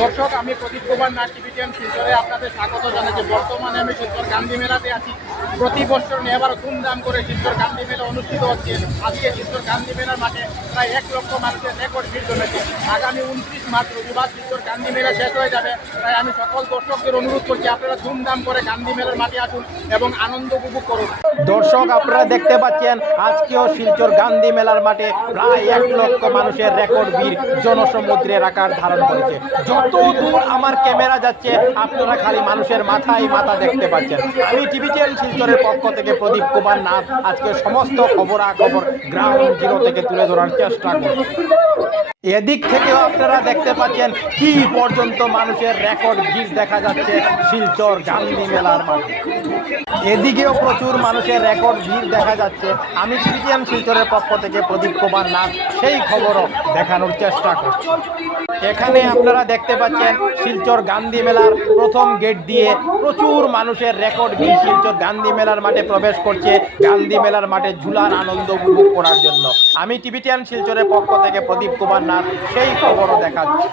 দর্শক, আমি প্রদীপ কুমার নাথ, টিভিটিএন শিলচরে আপনাদের স্বাগত জানাচ্ছি। বর্তমানে আমি শিলচর গান্ধী মেলাতে আছি। প্রতি বছর এবার ধুমধাম করে শিলচর গান্ধী মেলা অনুষ্ঠিত হচ্ছে। আজকে শিলচর গান্ধী মেলার মাঠে প্রায় 1 লক্ষ মানুষের রেকর্ড ভিড় জমেছে। আগামী 29 মার্চ রবিবার শিলচর গান্ধী মেলা শেষ হয়ে যাবে। তাই আমি সকল দর্শকদের অনুরোধ করছি, আপনারা ধুমধাম করে গান্ধী মেলার মাঠে আসুন এবং আনন্দ উপভোগ করুন। দর্শক, আপনারা দেখতে পাচ্ছেন আজকেও শিলচর গান্ধী মেলার মাঠে প্রায় 1 লক্ষ মানুষের রেকর্ড ভিড় জনসমুদ্রের আকার ধারণ করেছে। যত দূর আমার ক্যামেরা যাচ্ছে আপনারা খালি মানুষের মাথায় মাথা দেখতে পাচ্ছেন। আমি টিভিটিএন শিলচরের পক্ষ থেকে প্রদীপ কুমার নাথ আজকে সমস্ত খবরাখবর গ্রাউন্ড জিরো থেকে তুলে ধরার চেষ্টা করছি। এদিক থেকেও আপনারা দেখতে পাচ্ছেন কি পর্যন্ত মানুষের রেকর্ড ভিড় দেখা যাচ্ছে শিলচর গান্ধী মেলার মাঠে। এদিকেও প্রচুর মানুষের রেকর্ড ভিড় দেখা যাচ্ছে। আমি টিভিটিএন শিলচরের পক্ষ থেকে প্রদীপ কুমার নাথ সেই খবরও দেখানোর চেষ্টা করছি। এখানে আপনারা দেখতে পাচ্ছেন শিলচর গান্ধী মেলার প্রথম গেট দিয়ে প্রচুর মানুষের রেকর্ড ভিড় শিলচর গান্ধী মেলার মাঠে প্রবেশ করছে গান্ধী মেলার মাঠে ঝুলার আনন্দ উপভোগ করার জন্য। আমি টিভিটিএন শিলচরের পক্ষ থেকে প্রদীপ কুমার নাথ সেই খবরও দেখাচ্ছি।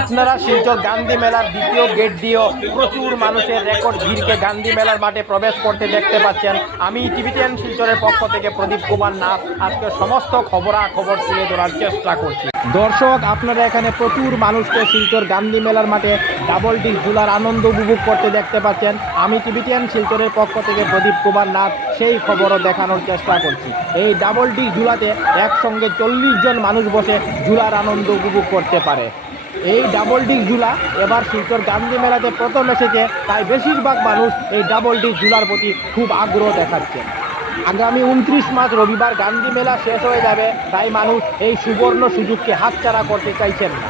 আপনারা শিলচর গান্ধী মেলার দ্বিতীয় গেট দিয়েও প্রচুর মানুষের রেকর্ড ভিড়কে গান্ধী মেলার মাঠে প্রবেশ করতে দেখতে পাচ্ছেন। আমি টিভিটিএন শিলচরের পক্ষ থেকে প্রদীপ কুমার নাথ আজকে সমস্ত খবরাখবর তুলে ধরার চেষ্টা করছি। দর্শক, আপনারা এখানে প্রচুর মানুষকে শিলচর গান্ধী মেলার মাঠে ডাবল ডিস্ক ঝুলার আনন্দ উপভোগ করতে দেখতে পাচ্ছেন। আমি টিভিটিএন শিলচরের পক্ষ থেকে প্রদীপ কুমার নাথ সেই খবরও দেখানোর চেষ্টা করছি। এই ডাবল ডিস্ক ঝুলাতে একসঙ্গে 40 জন মানুষ বসে ঝুলার আনন্দ উপভোগ করতে পারে। এই ডাবল ডিস্ক ঝুলা এবার শিলচর গান্ধী মেলাতে প্রথম এসেছে, তাই বেশিরভাগ মানুষ এই ডাবল ডিস্ক ঝুলার প্রতি খুব আগ্রহ দেখাচ্ছে। আগামী 29 মার্চ রবিবার গান্ধী মেলা শেষ হয়ে যাবে, তাই মানুষ এই সুবর্ণ সুযোগকে হাতছাড়া করতে চাইছেন না।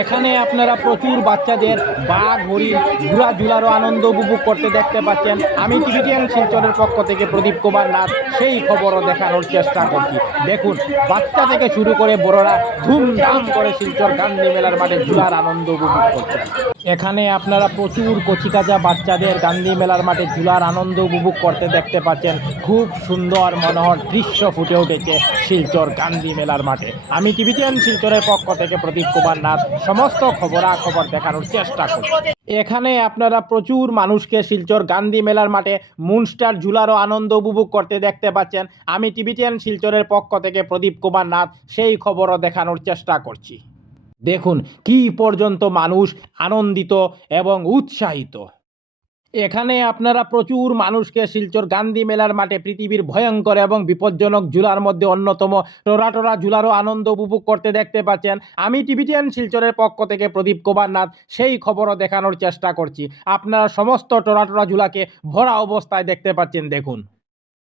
এখানে আপনারা প্রচুর বাচ্চাদের বাঘ, হরিণ, ঘোড়া ঝুলারও আনন্দ উপভোগ করতে দেখতে পাচ্ছেন। আমি টিভিটিএন শিলচরের পক্ষ থেকে প্রদীপ কুমার নাথ সেই খবরও দেখানোর চেষ্টা করছি। দেখুন, বাচ্চা থেকে শুরু করে বড়রা ধুমধাম করে শিলচর গান্ধী মেলার মাঠে ঝুলার আনন্দ উপভোগ করছেন। এখানে আপনারা প্রচুর কচিকাঁচা বাচ্চাদের গান্ধী মেলার মাঠে ঝুলার আনন্দ উপভোগ করতে দেখতে পাচ্ছেন। খুব সুন্দর মনোহর দৃশ্য ফুটে উঠেছে শিলচর গান্ধী মেলার মাঠে। আমি টিভিটিএন শিলচরের পক্ষ থেকে প্রদীপ কুমার নাথ সমস্ত খবরাখবর দেখানোর চেষ্টা করছি। এখানে আপনারা প্রচুর মানুষকে শিলচর গান্ধী মেলার মাঠে মুনস্টার ঝুলারও আনন্দ উপভোগ করতে দেখতে পাচ্ছেন। আমি টিভিটিএন শিলচরের পক্ষ থেকে প্রদীপ কুমার নাথ সেই খবরও দেখানোর চেষ্টা করছি। দেখুন কি পর্যন্ত মানুষ আনন্দিত এবং উৎসাহিত। এখানে আপনারা প্রচুর মানুষকে শিলচর গান্ধী মেলার মাঠে পৃথিবীর ভয়ঙ্কর এবং বিপজ্জনক ঝুলার মধ্যে অন্যতম টোরা ঝুলারও আনন্দ উপভোগ করতে দেখতে পাচ্ছেন। আমি টিভিটিএন শিলচরের পক্ষ থেকে প্রদীপ কুমার নাথ সেই খবরও দেখানোর চেষ্টা করছি। আপনারা সমস্ত টোরা ঝুলাকে ভরা অবস্থায় দেখতে পাচ্ছেন। দেখুন,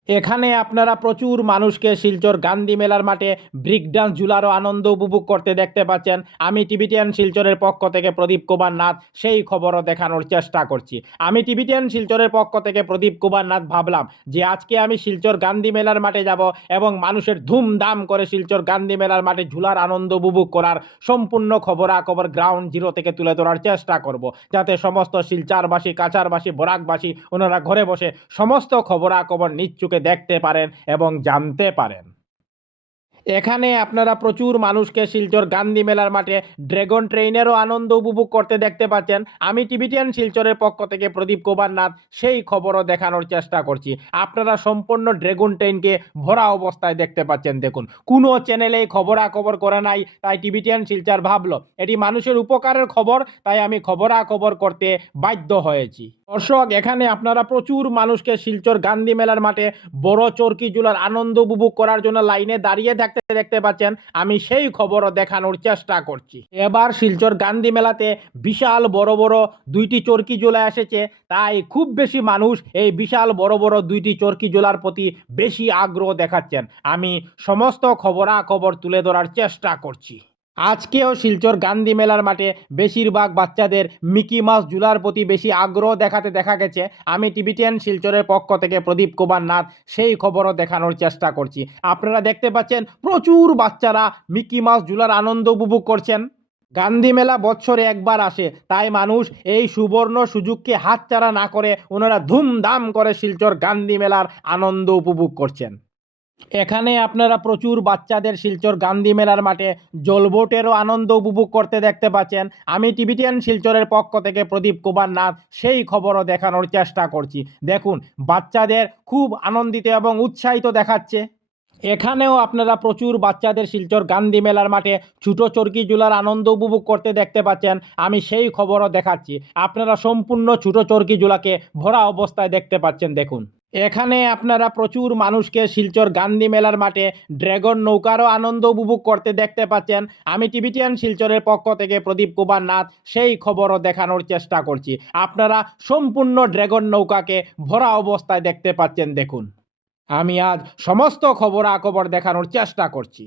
এখানে আপনারা প্রচুর মানুষকে শিলচর গান্ধী মেলার মাঠে ব্রেক ডান্স ঝুলারও আনন্দ উপভোগ করতে দেখতে পাচ্ছেন। আমি টিভিটিএন শিলচরের পক্ষ থেকে প্রদীপ কুমার নাথ সেই খবরও দেখানোর চেষ্টা করছি। আমি টিভিটিএন শিলচরের পক্ষ থেকে প্রদীপ কুমার নাথ ভাবলাম যে আজকে আমি শিলচর গান্ধী মেলার মাঠে যাব এবং মানুষের ধুমধাম করে শিলচর গান্ধী মেলার মাঠে ঝুলার আনন্দ উপভোগ করার সম্পূর্ণ খবরাখবর গ্রাউন্ড জিরো থেকে তুলে ধরার চেষ্টা করব, যাতে সমস্ত শিলচরবাসী, কাছারবাসী, বরাকবাসী ওনারা ঘরে বসে সমস্ত খবরাখবর নিচ্ছুকে দেখতে পারেন এবং জানতে পারেন। এখানে আপনারা প্রচুর মানুষকে শিলচর গান্ধী মেলার মাঠে ড্রাগন ট্রেনেরও আনন্দ উপভোগ করতে দেখতে পাচ্ছেন। আমি টিভিটিএন শিলচরের পক্ষ থেকে প্রদীপ কুমার নাথ সেই খবরও দেখানোর চেষ্টা করছি। আপনারা সম্পূর্ণ ড্রাগন ট্রেনকে ভরা অবস্থায় দেখতে পাচ্ছেন। দেখুন, কোনো চ্যানেলেই খবরাখবর করে নাই, তাই টিভিটিএন শিলচর ভাবলো এটি মানুষের উপকারের খবর, তাই আমি খবরাখবর করতে বাধ্য হয়েছি। দর্শক, এখানে আপনারা প্রচুর মানুষকে শিলচর গান্ধী মেলার মাঠে বড় চরকি ঝুলার আনন্দ উপভোগ করার জন্য লাইনে দাঁড়িয়ে থাকতে দেখতে পাচ্ছেন। আমি সেই খবরও দেখানোর চেষ্টা করছি। এবার শিলচর গান্ধী মেলাতে বিশাল বড় বড় 2টি চরকি ঝুলা এসেছে, তাই খুব বেশি মানুষ এই বিশাল বড় বড় 2টি চরকি ঝুলার প্রতি বেশি আগ্রহ দেখাচ্ছেন। আমি সমস্ত খবরাখবর তুলে ধরার চেষ্টা করছি। আজকেও শিলচর গান্ধী মেলার মাঠে বেশিরভাগ বাচ্চাদের মিকি মাউস ঝুলার প্রতি বেশি আগ্রহ দেখাতে দেখা গেছে। আমি টিভিটিএন শিলচরের পক্ষ থেকে প্রদীপ কুমার নাথ সেই খবরও দেখানোর চেষ্টা করছি। আপনারা দেখতে পাচ্ছেন প্রচুর বাচ্চারা মিকি মাউস ঝুলার আনন্দ উপভোগ করছেন। গান্ধী মেলা বছরে একবার আসে, তাই মানুষ এই সুবর্ণ সুযোগকে হাতছাড়া না করে ওনারা ধুমধাম করে শিলচর গান্ধী মেলার আনন্দ উপভোগ করছেন। এখানে আপনারা প্রচুর বাচ্চাদের শিলচর গান্ধী মেলার মাঠে জলবোটেরও আনন্দ উপভোগ করতে দেখতে পাচ্ছেন। আমি টিভিটিএন শিলচরের পক্ষ থেকে প্রদীপ কুমার নাথ সেই খবরও দেখানোর চেষ্টা করছি। দেখুন বাচ্চাদের খুব আনন্দিত এবং উৎসাহিত দেখাচ্ছে। এখানেও আপনারা প্রচুর বাচ্চাদের শিলচর গান্ধী মেলার মাঠে ছোটো চরকি জুলার আনন্দ উপভোগ করতে দেখতে পাচ্ছেন। আমি সেই খবরও দেখাচ্ছি। আপনারা সম্পূর্ণ ছোটো চরকি জুলাকে ভরা অবস্থায় দেখতে পাচ্ছেন। দেখুন এখানে আপনারা প্রচুর মানুষকে শিলচর গান্ধী মেলার মাঠে ড্রাগন নৌকারও আনন্দ উপভোগ করতে দেখতে পাচ্ছেন। আমি টিভিটিএন শিলচরের পক্ষ থেকে প্রদীপ কুমার নাথ সেই খবরও দেখানোর চেষ্টা করছি। আপনারা সম্পূর্ণ ড্রাগন নৌকাকে ভরা অবস্থায় দেখতে পাচ্ছেন। দেখুন আমি আজ সমস্ত খবরাখবর দেখানোর চেষ্টা করছি।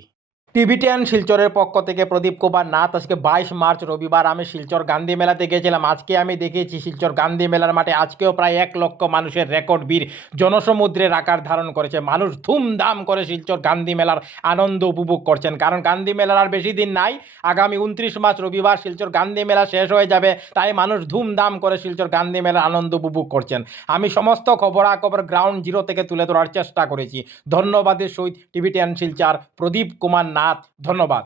টিভিটিএন শিলচরের পক্ষ থেকে প্রদীপ কুমার নাথ। আজকে 22 মার্চ রবিবার আমি শিলচর গান্ধী মেলাতে গেছিলাম। আজকে আমি দেখেছি শিলচর গান্ধী মেলার মাঠে আজকেও প্রায় 1 লক্ষ মানুষের রেকর্ড ভিড় জনসমুদ্রের আকার ধারণ করেছে। মানুষ ধুমধাম করে শিলচর গান্ধী মেলার আনন্দ উপভোগ করছেন, কারণ গান্ধী মেলার আর বেশি দিন নাই। আগামী 29 মার্চ রবিবার শিলচর গান্ধী মেলা শেষ হয়ে যাবে, তাই মানুষ ধুমধাম করে শিলচর গান্ধী মেলার আনন্দ উপভোগ করছেন। আমি সমস্ত খবরাখবর গ্রাউন্ড জিরো থেকে তুলে ধরার চেষ্টা করেছি। ধন্যবাদের সহিত টিভিটিএন শিলচর প্রদীপ কুমার নাথ। ধন্যবাদ।